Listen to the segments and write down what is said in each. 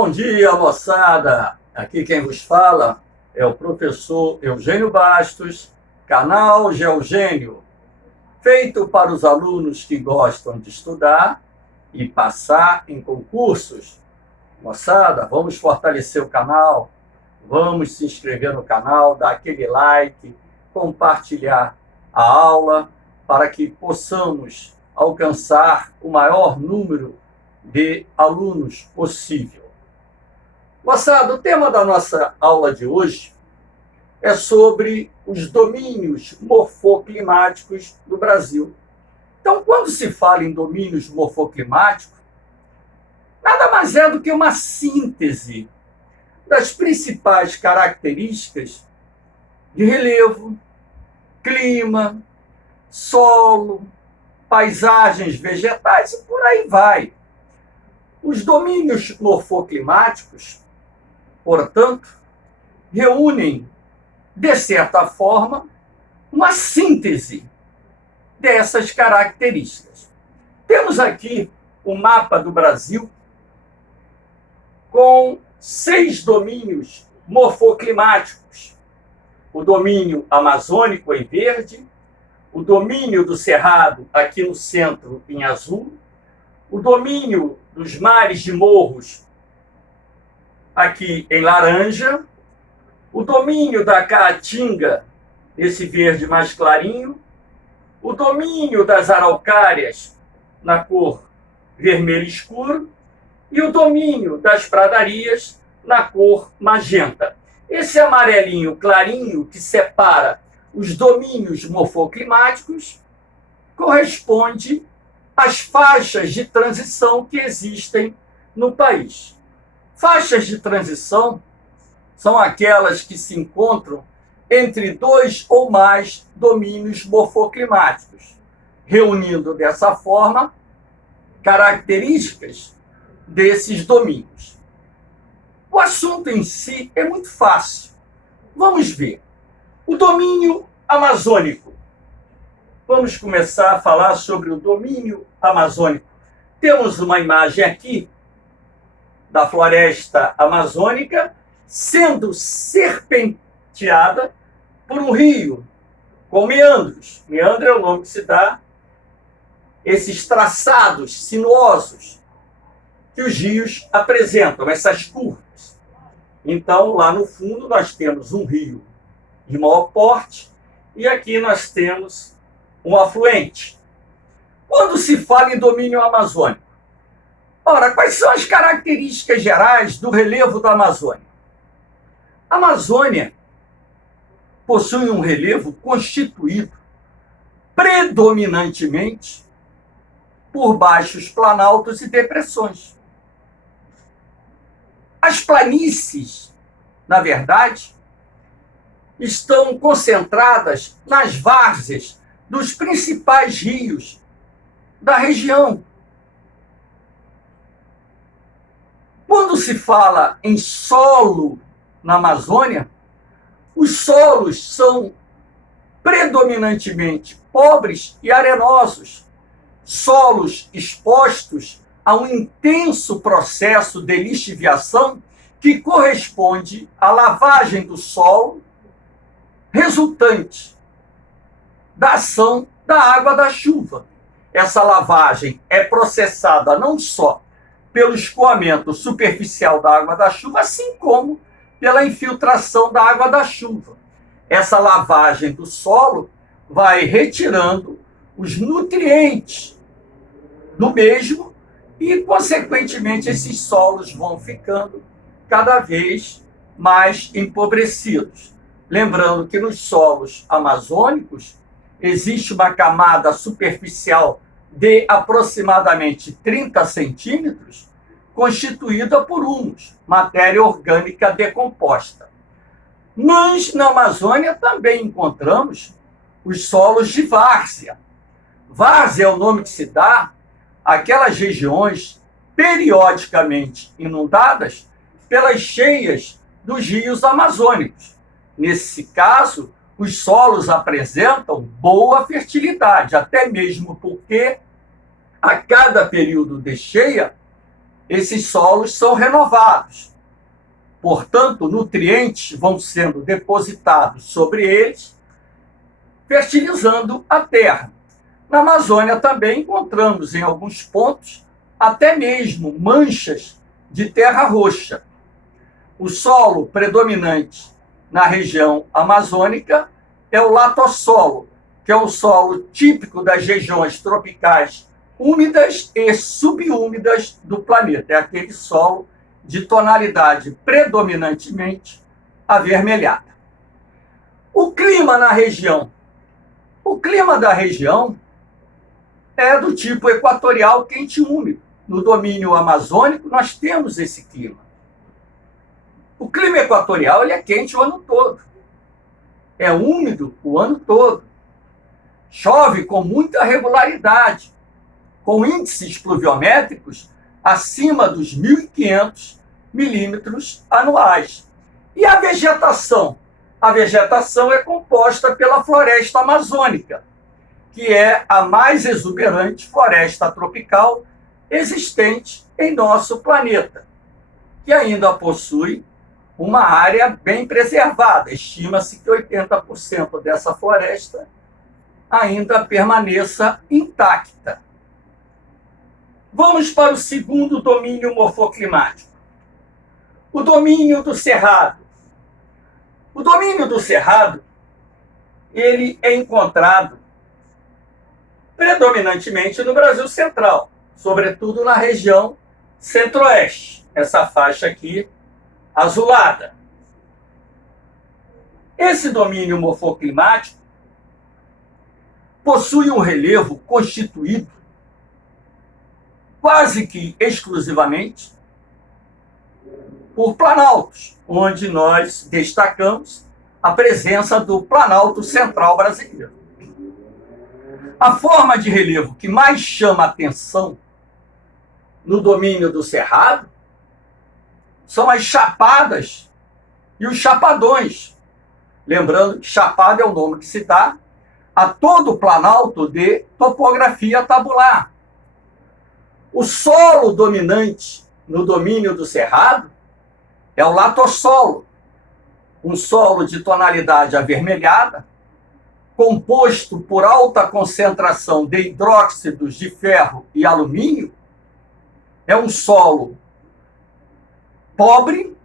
Bom dia, moçada! Aqui quem vos fala é o professor Eugênio Bastos, canal Geogênio, feito para os alunos que gostam de estudar e passar em concursos. Moçada, vamos fortalecer o canal, vamos se inscrever no canal, dar aquele like, compartilhar a aula para que possamos alcançar o maior número de alunos possível. Moçada, o tema da nossa aula de hoje é sobre os domínios morfoclimáticos do Brasil. Então, quando se fala em domínios morfoclimáticos, nada mais é do que uma síntese das principais características de relevo, clima, solo, paisagens vegetais e por aí vai. Os domínios morfoclimáticos, portanto, reúnem, de certa forma, uma síntese dessas características. Temos aqui o mapa do Brasil com 6 domínios morfoclimáticos. O domínio amazônico em verde, o domínio do Cerrado aqui no centro em azul, o domínio dos mares de morros aqui em laranja, o domínio da Caatinga, esse verde mais clarinho, o domínio das araucárias na cor vermelho escuro e o domínio das pradarias na cor magenta. Esse amarelinho clarinho que separa os domínios morfoclimáticos corresponde às faixas de transição que existem no país. Faixas de transição são aquelas que se encontram entre 2 ou mais domínios morfoclimáticos, reunindo dessa forma características desses domínios. O assunto em si é muito fácil. Vamos ver. O domínio amazônico. Vamos começar a falar sobre o domínio amazônico. Temos uma imagem aqui da floresta amazônica sendo serpenteada por um rio com meandros. Meandro é o nome que se dá esses traçados sinuosos que os rios apresentam, essas curvas. Então, lá no fundo, nós temos um rio de maior porte e aqui nós temos um afluente. Quando se fala em domínio amazônico, ora, quais são as características gerais do relevo da Amazônia? A Amazônia possui um relevo constituído predominantemente por baixos planaltos e depressões. As planícies, na verdade, estão concentradas nas várzeas dos principais rios da região. Quando se fala em solo na Amazônia, os solos são predominantemente pobres e arenosos, solos expostos a um intenso processo de lixiviação que corresponde à lavagem do solo resultante da ação da água da chuva. Essa lavagem é processada não só pelo escoamento superficial da água da chuva, assim como pela infiltração da água da chuva. Essa lavagem do solo vai retirando os nutrientes do mesmo e, consequentemente, esses solos vão ficando cada vez mais empobrecidos. Lembrando que nos solos amazônicos existe uma camada superficial de aproximadamente 30 centímetros, constituída por humus, matéria orgânica decomposta. Mas na Amazônia também encontramos os solos de várzea. Várzea é o nome que se dá àquelas regiões periodicamente inundadas pelas cheias dos rios amazônicos. Nesse caso, os solos apresentam boa fertilidade, até mesmo porque a cada período de cheia esses solos são renovados. Portanto, nutrientes vão sendo depositados sobre eles, fertilizando a terra. Na Amazônia também encontramos, em alguns pontos, até mesmo manchas de terra roxa. O solo predominante na região amazônica é o latossolo, que é um solo típico das regiões tropicais úmidas e subúmidas do planeta. É aquele solo de tonalidade predominantemente avermelhada. O clima na região. O clima da região é do tipo equatorial quente e úmido. No domínio amazônico, nós temos esse clima. O clima equatorial ele é quente o ano todo. É úmido o ano todo. Chove com muita regularidade, com índices pluviométricos acima dos 1.500 milímetros anuais. E a vegetação? A vegetação é composta pela floresta amazônica, que é a mais exuberante floresta tropical existente em nosso planeta, que ainda possui uma área bem preservada. Estima-se que 80% dessa floresta ainda permaneça intacta. Vamos para o segundo domínio morfoclimático, o domínio do cerrado. O domínio do cerrado, ele é encontrado predominantemente no Brasil Central, sobretudo na região centro-oeste, essa faixa aqui azulada. Esse domínio morfoclimático possui um relevo constituído quase que exclusivamente por planaltos, onde nós destacamos a presença do Planalto Central brasileiro. A forma de relevo que mais chama atenção no domínio do cerrado são as chapadas e os chapadões. Lembrando que chapada é o nome que se dá a todo o planalto de topografia tabular. O solo dominante no domínio do cerrado é o latossolo, um solo de tonalidade avermelhada, composto por alta concentração de hidróxidos de ferro e alumínio. É um solo pobre,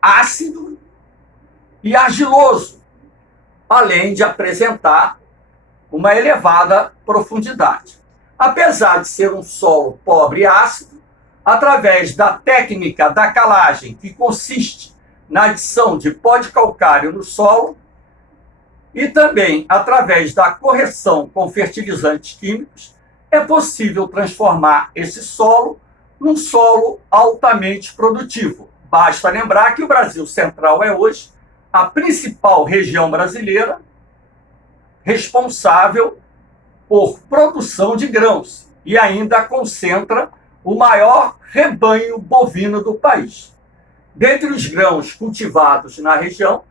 ácido e argiloso, além de apresentar uma elevada profundidade. Apesar de ser um solo pobre e ácido, através da técnica da calagem, que consiste na adição de pó de calcário no solo, e também através da correção com fertilizantes químicos, é possível transformar esse solo num solo altamente produtivo. Basta lembrar que o Brasil Central é hoje a principal região brasileira responsável por produção de grãos e ainda concentra o maior rebanho bovino do país. Dentre os grãos cultivados na região,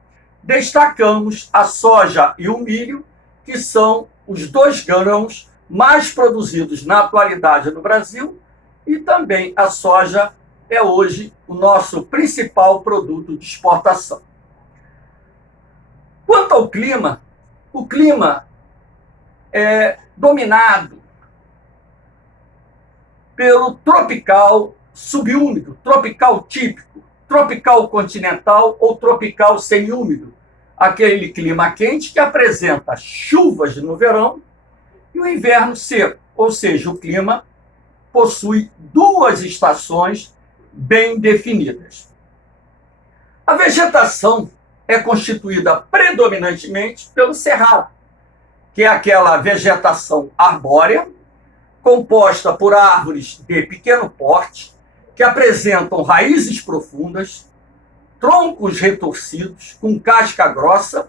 destacamos a soja e o milho, que são os dois grãos mais produzidos na atualidade no Brasil, e também a soja é hoje o nosso principal produto de exportação. Quanto ao clima, o clima é dominado pelo tropical subúmido, tropical típico, tropical continental ou tropical semiúmido, aquele clima quente que apresenta chuvas no verão e o inverno seco, ou seja, o clima possui duas estações bem definidas. A vegetação é constituída predominantemente pelo cerrado, que é aquela vegetação arbórea, composta por árvores de pequeno porte, que apresentam raízes profundas, troncos retorcidos, com casca grossa,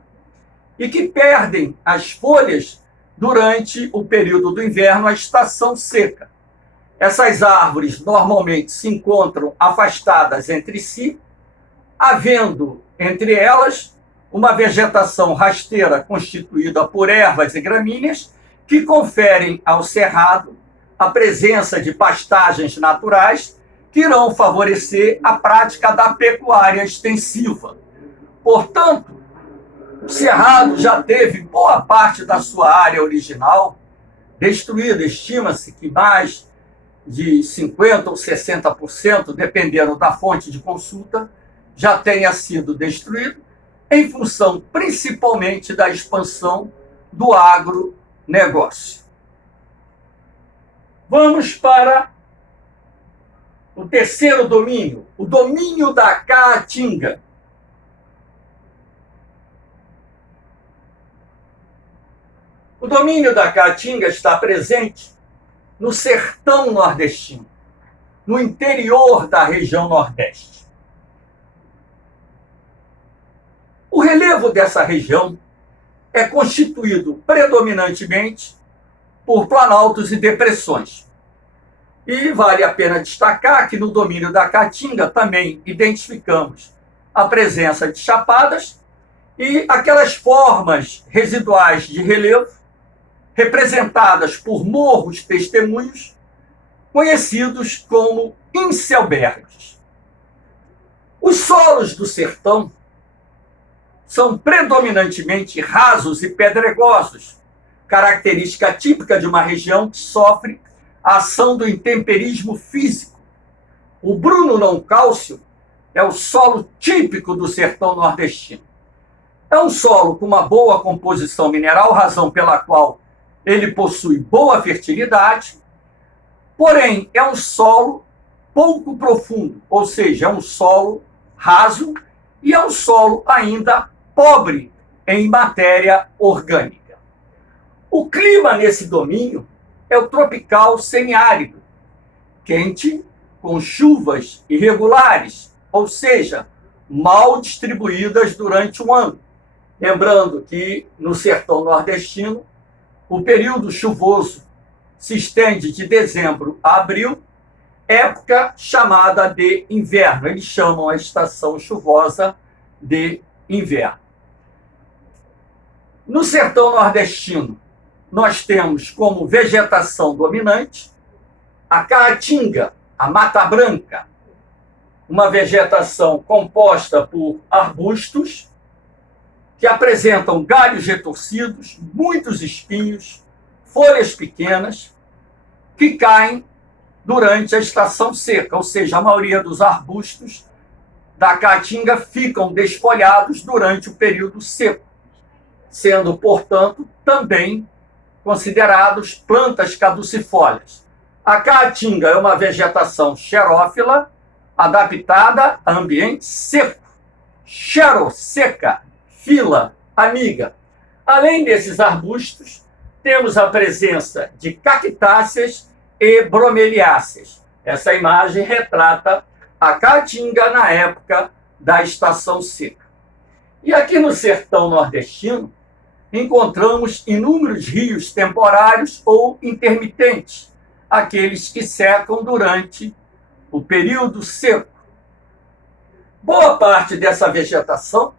e que perdem as folhas durante o período do inverno, a estação seca. Essas árvores normalmente se encontram afastadas entre si, havendo entre elas uma vegetação rasteira constituída por ervas e gramíneas que conferem ao cerrado a presença de pastagens naturais que irão favorecer a prática da pecuária extensiva. Portanto, o Cerrado já teve boa parte da sua área original destruída. Estima-se que mais de 50% ou 60%, dependendo da fonte de consulta, já tenha sido destruído, em função principalmente da expansão do agronegócio. Vamos para o terceiro domínio, o domínio da Caatinga. O domínio da Caatinga está presente no sertão nordestino, no interior da região Nordeste. O relevo dessa região é constituído predominantemente por planaltos e depressões. E vale a pena destacar que no domínio da Caatinga também identificamos a presença de chapadas e aquelas formas residuais de relevo representadas por morros testemunhos, conhecidos como inselbergues. Os solos do sertão são predominantemente rasos e pedregosos, característica típica de uma região que sofre a ação do intemperismo físico. O bruno não cálcio é o solo típico do sertão nordestino. É um solo com uma boa composição mineral, razão pela qual ele possui boa fertilidade, porém é um solo pouco profundo, ou seja, é um solo raso e é um solo ainda pobre em matéria orgânica. O clima nesse domínio é o tropical semiárido, quente, com chuvas irregulares, ou seja, mal distribuídas durante o ano. Lembrando que no sertão nordestino, o período chuvoso se estende de dezembro a abril, época chamada de inverno. Eles chamam a estação chuvosa de inverno. No sertão nordestino, nós temos como vegetação dominante a caatinga, a mata branca, uma vegetação composta por arbustos que apresentam galhos retorcidos, muitos espinhos, folhas pequenas, que caem durante a estação seca, ou seja, a maioria dos arbustos da caatinga ficam desfolhados durante o período seco, sendo, portanto, também considerados plantas caducifólias. A caatinga é uma vegetação xerófila, adaptada a ambiente seco, xeroseca, fila, amiga. Além desses arbustos, temos a presença de cactáceas e bromeliáceas. Essa imagem retrata a caatinga na época da estação seca. E aqui no sertão nordestino, encontramos inúmeros rios temporários ou intermitentes, aqueles que secam durante o período seco. Boa parte dessa vegetação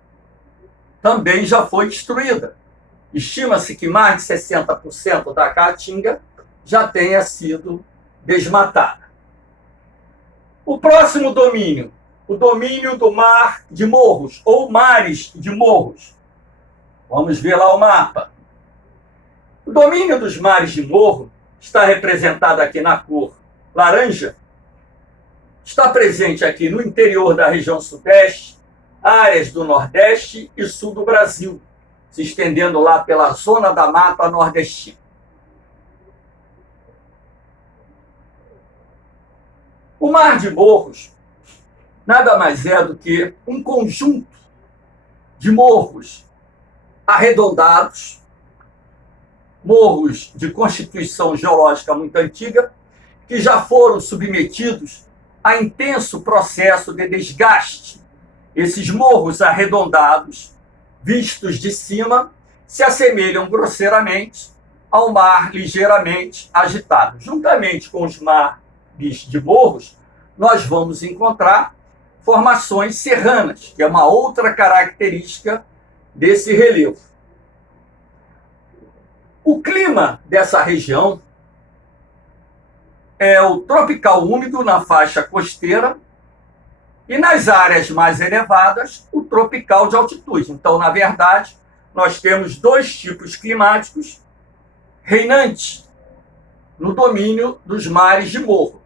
também já foi destruída. Estima-se que mais de 60% da caatinga já tenha sido desmatada. O próximo domínio, o domínio do mar de morros, ou mares de morros. Vamos ver lá o mapa. O domínio dos mares de morro está representado aqui na cor laranja. Está presente aqui no interior da região sudeste, áreas do nordeste e sul do Brasil, se estendendo lá pela zona da mata nordestina. O mar de morros nada mais é do que um conjunto de morros arredondados, morros de constituição geológica muito antiga, que já foram submetidos a intenso processo de desgaste. Esses morros arredondados, vistos de cima, se assemelham grosseiramente ao mar ligeiramente agitado. Juntamente com os mares de morros, nós vamos encontrar formações serranas, que é uma outra característica desse relevo. O clima dessa região é o tropical úmido na faixa costeira e nas áreas mais elevadas, o tropical de altitude. Então, na verdade, nós temos dois tipos climáticos reinantes no domínio dos mares de morro.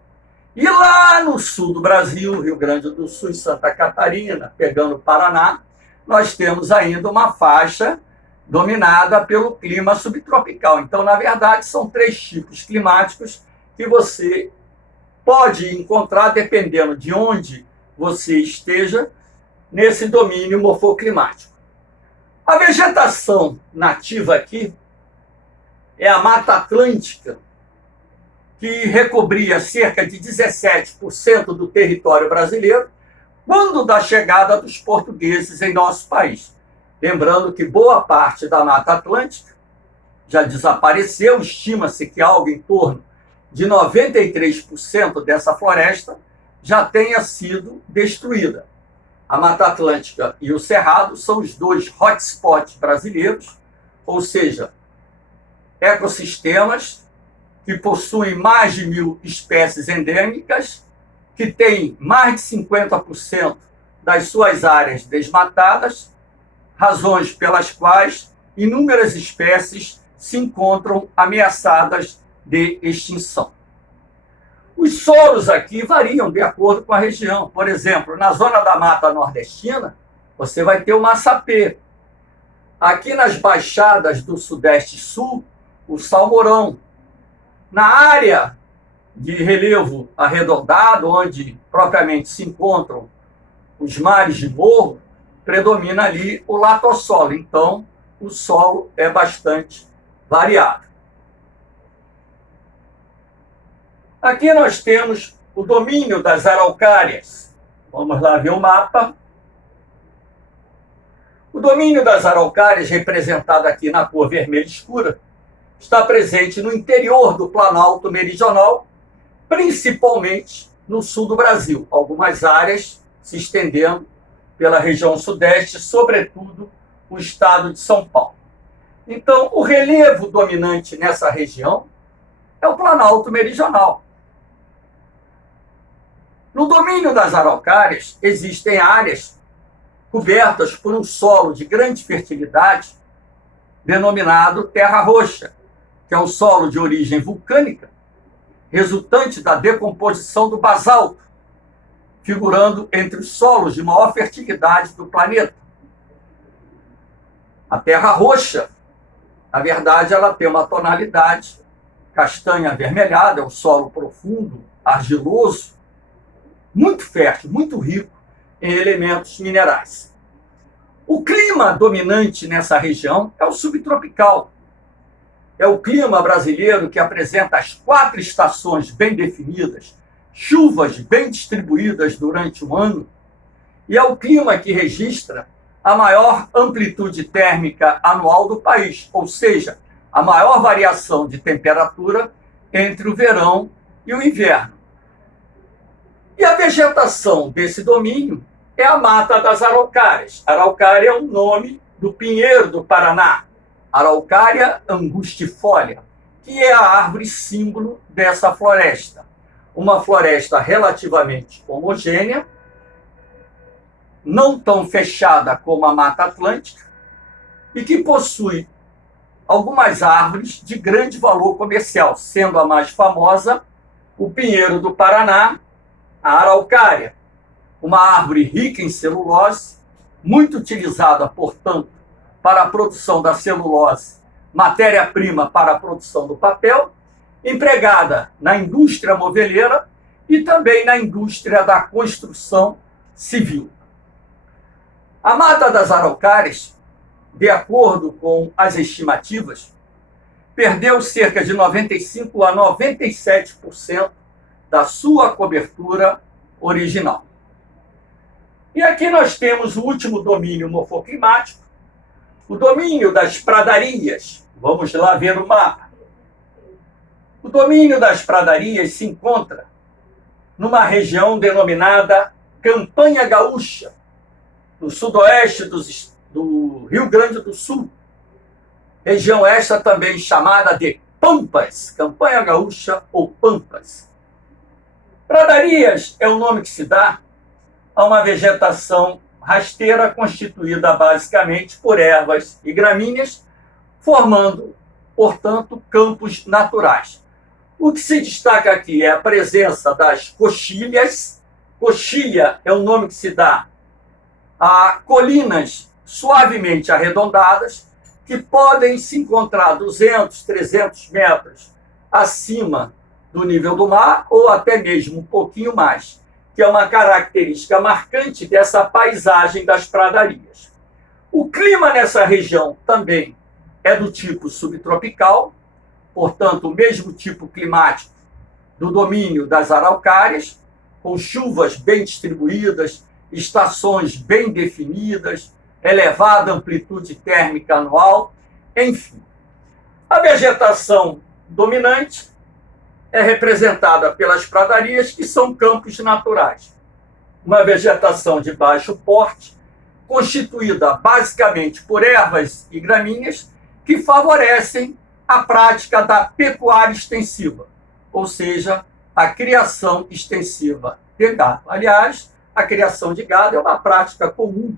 E lá no sul do Brasil, Rio Grande do Sul e Santa Catarina, pegando o Paraná, nós temos ainda uma faixa dominada pelo clima subtropical. Então, na verdade, são três tipos climáticos que você pode encontrar, dependendo de onde você esteja, nesse domínio morfoclimático. A vegetação nativa aqui é a Mata Atlântica, que recobria cerca de 17% do território brasileiro quando da chegada dos portugueses em nosso país. Lembrando que boa parte da Mata Atlântica já desapareceu, estima-se que algo em torno de 93% dessa floresta já tenha sido destruída. A Mata Atlântica e o Cerrado são os dois hotspots brasileiros, ou seja, ecossistemas que possuem mais de 1.000 espécies endêmicas, que têm mais de 50% das suas áreas desmatadas, razões pelas quais inúmeras espécies se encontram ameaçadas de extinção. Os solos aqui variam de acordo com a região. Por exemplo, na zona da Mata Nordestina, você vai ter o massapê. Aqui nas baixadas do Sudeste e Sul, o salmourão. Na área de relevo arredondado, onde propriamente se encontram os mares de morro, predomina ali o latossolo. Então, o solo é bastante variado. Aqui nós temos o domínio das araucárias. Vamos lá ver o mapa. O domínio das araucárias, representado aqui na cor vermelha escura, está presente no interior do Planalto Meridional, principalmente no sul do Brasil. Algumas áreas se estendendo pela região sudeste, sobretudo o estado de São Paulo. Então, o relevo dominante nessa região é o Planalto Meridional. No domínio das araucárias, existem áreas cobertas por um solo de grande fertilidade, denominado terra roxa, que é um solo de origem vulcânica, resultante da decomposição do basalto, figurando entre os solos de maior fertilidade do planeta. A terra roxa, na verdade, ela tem uma tonalidade castanha avermelhada, é um solo profundo, argiloso, muito fértil, muito rico em elementos minerais. O clima dominante nessa região é o subtropical. É o clima brasileiro que apresenta as 4 estações bem definidas, chuvas bem distribuídas durante o ano, e é o clima que registra a maior amplitude térmica anual do país, ou seja, a maior variação de temperatura entre o verão e o inverno. E a vegetação desse domínio é a Mata das Araucárias. Araucária é o nome do pinheiro do Paraná, Araucária angustifolia, que é a árvore símbolo dessa floresta. Uma floresta relativamente homogênea, não tão fechada como a Mata Atlântica, e que possui algumas árvores de grande valor comercial, sendo a mais famosa o pinheiro do Paraná, a araucária, uma árvore rica em celulose, muito utilizada, portanto, para a produção da celulose, matéria-prima para a produção do papel, empregada na indústria moveleira e também na indústria da construção civil. A Mata das Araucárias, de acordo com as estimativas, perdeu cerca de 95% a 97% da sua cobertura original. E aqui nós temos o último domínio morfoclimático, o domínio das pradarias. Vamos lá ver o mapa. O domínio das pradarias se encontra numa região denominada Campanha Gaúcha, no sudoeste do Rio Grande do Sul. Região esta também chamada de Pampas, Campanha Gaúcha ou Pampas. Pradarias é o nome que se dá a uma vegetação rasteira constituída basicamente por ervas e gramíneas, formando, portanto, campos naturais. O que se destaca aqui é a presença das coxilhas. Coxilha é o nome que se dá a colinas suavemente arredondadas, que podem se encontrar 200, 300 metros acima do nível do mar, ou até mesmo um pouquinho mais, que é uma característica marcante dessa paisagem das pradarias. O clima nessa região também é do tipo subtropical, portanto, o mesmo tipo climático do domínio das araucárias, com chuvas bem distribuídas, estações bem definidas, elevada amplitude térmica anual, enfim. A vegetação dominante é representada pelas pradarias, que são campos naturais. Uma vegetação de baixo porte, constituída basicamente por ervas e gramíneas, que favorecem a prática da pecuária extensiva, ou seja, a criação extensiva de gado. Aliás, a criação de gado é uma prática comum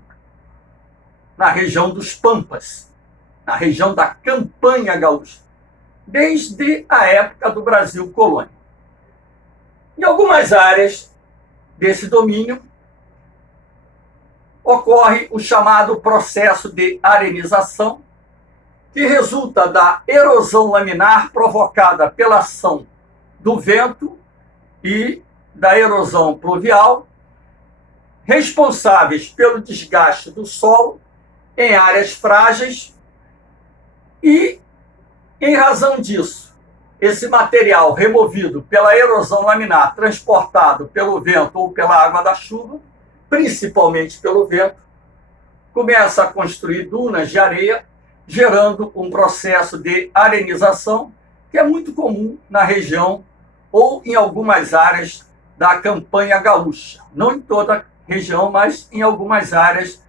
na região dos Pampas, na região da Campanha Gaúcha, desde a época do Brasil colônia. Em algumas áreas desse domínio, ocorre o chamado processo de arenização, que resulta da erosão laminar provocada pela ação do vento e da erosão pluvial, responsáveis pelo desgaste do solo em áreas frágeis e, em razão disso, esse material removido pela erosão laminar, transportado pelo vento ou pela água da chuva, principalmente pelo vento, começa a construir dunas de areia, gerando um processo de arenização que é muito comum na região ou em algumas áreas da Campanha Gaúcha. Não em toda a região, mas em algumas áreas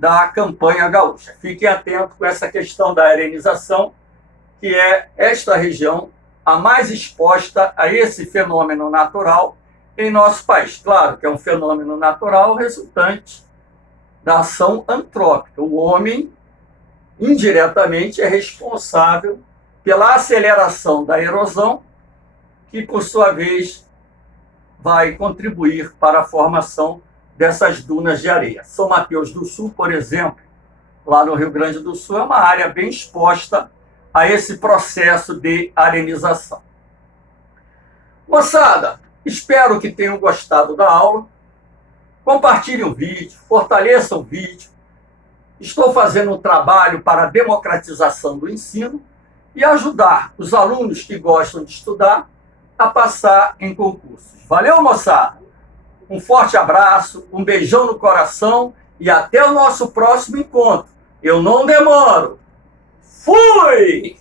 da Campanha Gaúcha. Fiquem atentos com essa questão da arenização, que é esta região a mais exposta a esse fenômeno natural em nosso país. Claro que é um fenômeno natural resultante da ação antrópica. O homem, indiretamente, é responsável pela aceleração da erosão, que, por sua vez, vai contribuir para a formação dessas dunas de areia. São Mateus do Sul, por exemplo, lá no Rio Grande do Sul, é uma área bem exposta a esse processo de arenização. Moçada, espero que tenham gostado da aula. Compartilhem o vídeo, fortaleçam o vídeo. Estou fazendo um trabalho para a democratização do ensino e ajudar os alunos que gostam de estudar a passar em concursos. Valeu, moçada! Um forte abraço, um beijão no coração e até o nosso próximo encontro. Eu não demoro. Fui!